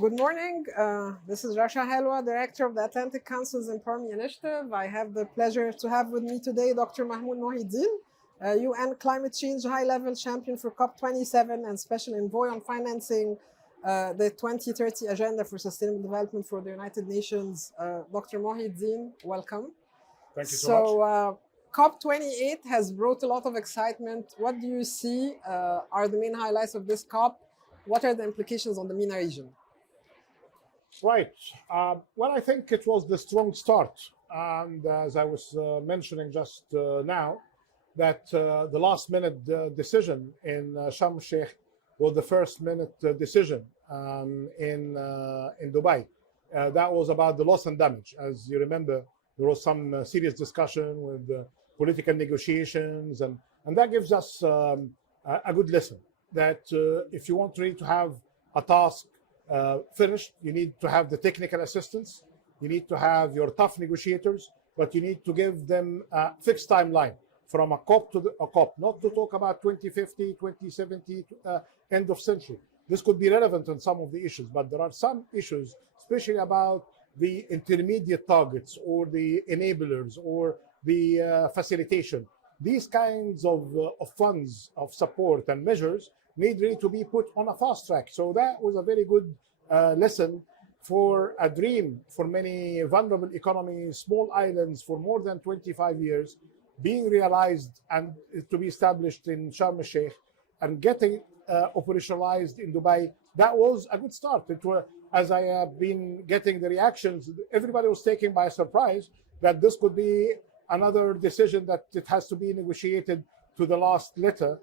Good morning. This is Racha Helwa, Director of the Atlantic Council's empowerME initiative. I have the pleasure to have with me today Dr. Mahmoud Mohieldin, UN Climate Change High-Level Champion for COP27 and Special Envoy on financing the 2030 Agenda for Sustainable Development for the United Nations. Dr. Mohieldin, welcome. Thank you so much. COP28 has brought a lot of excitement. What do you see are the main highlights of this COP? What are the implications on the MENA region? Right. Well, I think it was the strong start. And as I was mentioning just now, that the last minute decision in Sharm el-Sheikh was the first minute decision in Dubai. That was about the loss and damage. As you remember, there was some serious discussion with political negotiations, and that gives us a good lesson that if you want really to have a task finished, you need to have the technical assistance, you need to have your tough negotiators, but you need to give them a fixed timeline from a COP to a COP, not to talk about 2050, 2070, end of century. This could be relevant on some of the issues, but there are some issues, especially about the intermediate targets or the enablers or the facilitation. These kinds of funds, of support and measures need really to be put on a fast track. So that was a very good lesson for a dream for many vulnerable economies, small islands for more than 25 years, being realized and to be established in Sharm el-Sheikh and getting operationalized in Dubai. That was a good start. It was, as I have been getting the reactions, everybody was taken by surprise that this could be another decision that it has to be negotiated to the last letter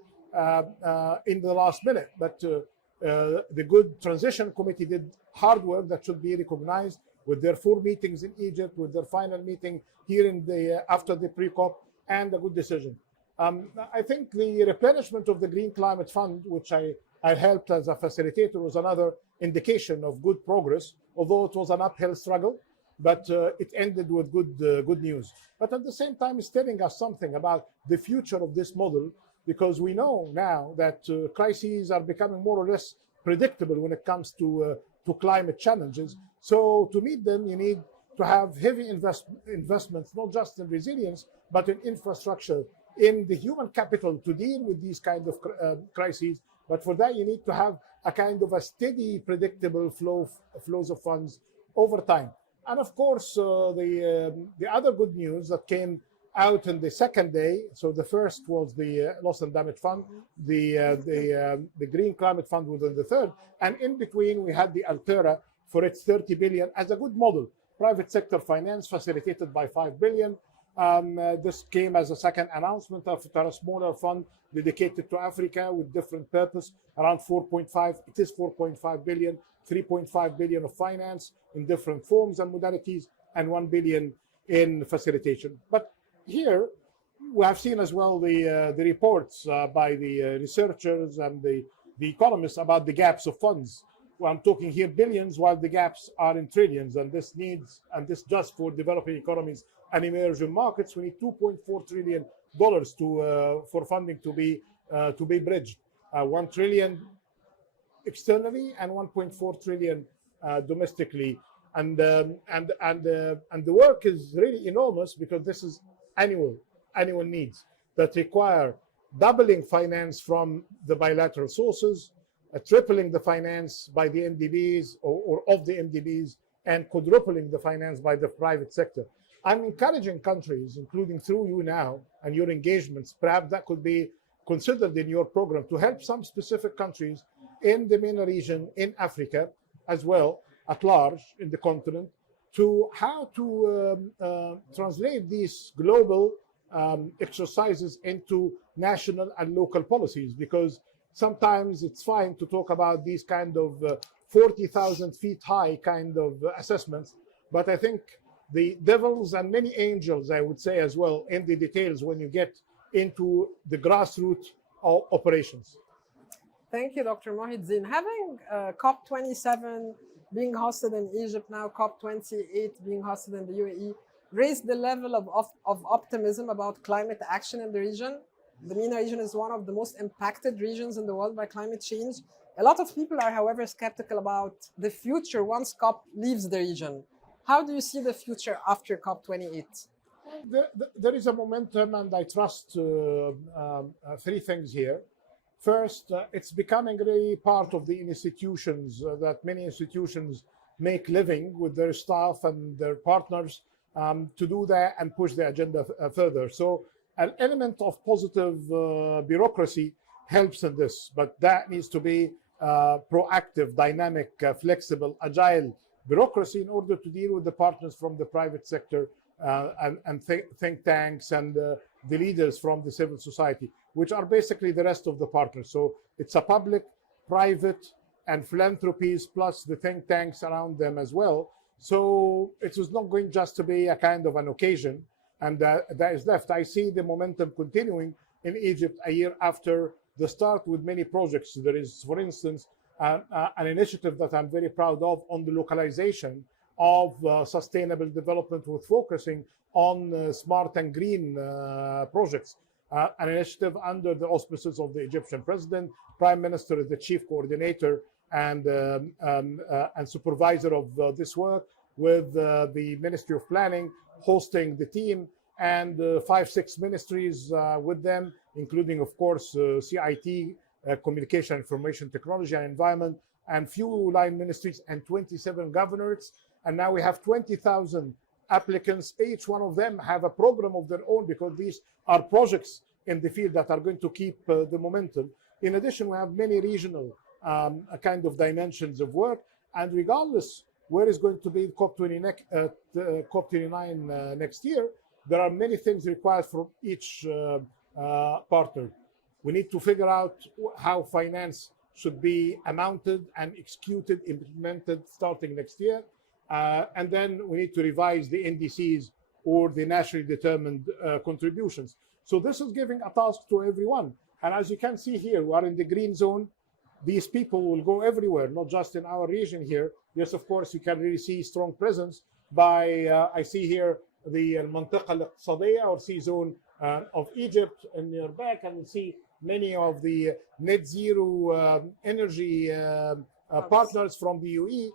in the last minute. But the Good Transition Committee did hard work that should be recognized with their 4 meetings in Egypt, with their final meeting here in the after the pre-COP, and a good decision. I think the replenishment of the Green Climate Fund, which I helped as a facilitator, was another indication of good progress, although it was an uphill struggle, but it ended with good news. But at the same time, it's telling us something about the future of this model, because we know now that crises are becoming more or less predictable when it comes to climate challenges. So to meet them, you need to have heavy investments, not just in resilience, but in infrastructure, in the human capital to deal with these kind of crises. But for that, you need to have a kind of a steady, predictable flows of funds over time. And of course, the other good news that came out in the second day. So the first was the loss and damage fund, the Green Climate Fund was on the third, and in between we had the Altera for its 30 billion as a good model, private sector finance facilitated by 5 billion. This came as a second announcement after a smaller fund dedicated to Africa with different purpose, around 4.5. It is 4.5 billion, 3.5 billion of finance in different forms and modalities, and 1 billion in facilitation. But here we have seen as well the reports by the researchers and the economists about the gaps of funds. Well, I'm talking here billions, while the gaps are in trillions, and this just for developing economies and emerging markets, we need $2.4 trillion for funding to be bridged. 1 trillion externally and 1.4 trillion domestically, and the work is really enormous, because this is annual needs that require doubling finance from the bilateral sources, tripling the finance by the MDBs or of the MDBs, and quadrupling the finance by the private sector. I'm encouraging countries, including through you now and your engagements, perhaps that could be considered in your program, to help some specific countries in the MENA region, in Africa as well, at large in the continent, to how to translate these global exercises into national and local policies, because sometimes it's fine to talk about these kind of 40,000 feet high kind of assessments, but I think the devils and many angels, I would say as well, in the details when you get into the grassroots operations. Thank you, Dr. Mohieldin. Having COP27 being hosted in Egypt now, COP28 being hosted in the UAE, raised the level of optimism about climate action in the region. The MENA region is one of the most impacted regions in the world by climate change. A lot of people are, however, skeptical about the future once COP leaves the region. How do you see the future after COP28? There is a momentum, and I trust three things here. First, it's becoming really part of the institutions that many institutions make living with their staff and their partners to do that and push the agenda further. So an element of positive bureaucracy helps in this, but that needs to be proactive, dynamic, flexible, agile bureaucracy in order to deal with the partners from the private sector and think tanks and the leaders from the civil society, which are basically the rest of the partners. So it's a public, private, and philanthropies plus the think tanks around them as well. So it was not going just to be a kind of an occasion, and that is left. I see the momentum continuing in Egypt a year after the start with many projects. There is, for instance, an initiative that I'm very proud of on the localization of sustainable development with focusing on smart and green projects. An initiative under the auspices of the Egyptian president, prime minister is the chief coordinator and supervisor of this work, with the Ministry of Planning hosting the team, and 5-6 ministries with them, including, of course, CIT, Communication, Information Technology and Environment, and few line ministries, and 27 governors. And now we have 20,000 applicants. Each one of them have a program of their own, because these are projects in the field that are going to keep the momentum. In addition, we have many regional kind of dimensions of work. And regardless where is going to be COP29 next year, there are many things required from each partner. We need to figure out how finance should be amounted and executed, implemented starting next year. And then we need to revise the NDCs or the nationally determined contributions. So this is giving a task to everyone. And as you can see here, we are in the green zone. These people will go everywhere, not just in our region here. Yes, of course, you can really see strong presence by, I see here the Mantiqa al-Iqtisadiyya, or sea zone of Egypt in your back, and you see many of the net zero energy partners from the UAE.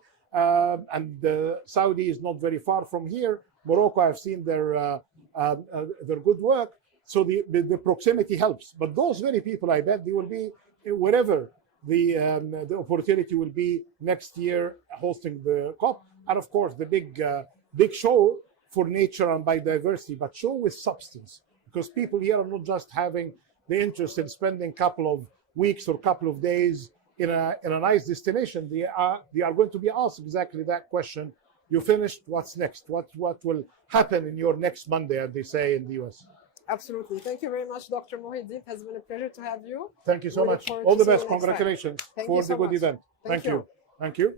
And Saudi is not very far from here. Morocco, I've seen their good work. So the proximity helps. But those very people, I bet they will be wherever the opportunity will be next year hosting the COP. And of course, the big show for nature and biodiversity, but show with substance, because people here are not just having the interest in spending a couple of weeks or couple of days in a nice destination. They are going to be asked exactly that question. You finished, what's next? What will happen in your next Monday, as they say in the US? Absolutely. Thank you very much, Dr. Mohieldin. It has been a pleasure to have you. Thank you so much. All the best. Congratulations for the good event. Thank you. Thank you.